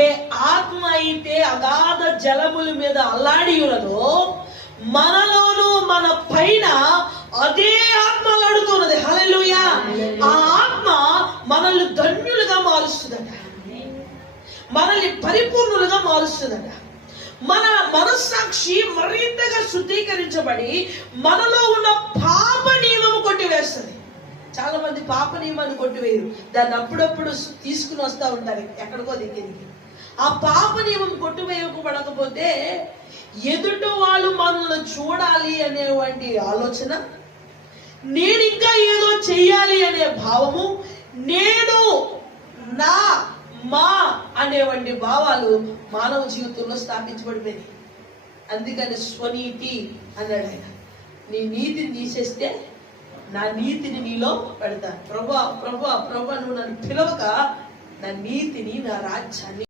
ఏ ఆత్మ అయితే అగాధ జలముల మీద అల్లాడి ఉన్నదో మనలోను మన పైన అదే ఆత్మ అల్లాడుతున్నది. హల్లెలూయా. ఆ ఆత్మ మనల్ని ధన్యులుగా మారుస్తుందట, మనల్ని పరిపూర్ణులుగా మారుస్తుందట. మన మనస్సాక్షి మరింతగా శుద్ధీకరించబడి మనలో ఉన్న పాప నియమము కొట్టివేస్తుంది. చాలా మంది పాప నియమాన్ని కొట్టివేయరు, దాన్ని అప్పుడప్పుడు తీసుకుని వస్తూ ఉంటారు ఎక్కడికో దిగ్గరికి. ఆ పాప నియమం కొట్టివేయకపోతే ఎదుట వాళ్ళు మనల్ని చూడాలి అనేటువంటి ఆలోచన, నేను ఇంకా ఏదో చెయ్యాలి అనే భావము, నేను నా మా అనేవంటి భావాలు మానవ జీవితంలో స్థాపించబడిపోయినాయి. అందుకని స్వనీతి అన్నాడు ఆయన. నీ నీతిని తీసేస్తే నా నీతిని నీలో పెడతాను. ప్రభా ప్రభా ప్రభా, నువ్వు నన్ను పిలవక నా నీతిని, నా రాజ్యాన్ని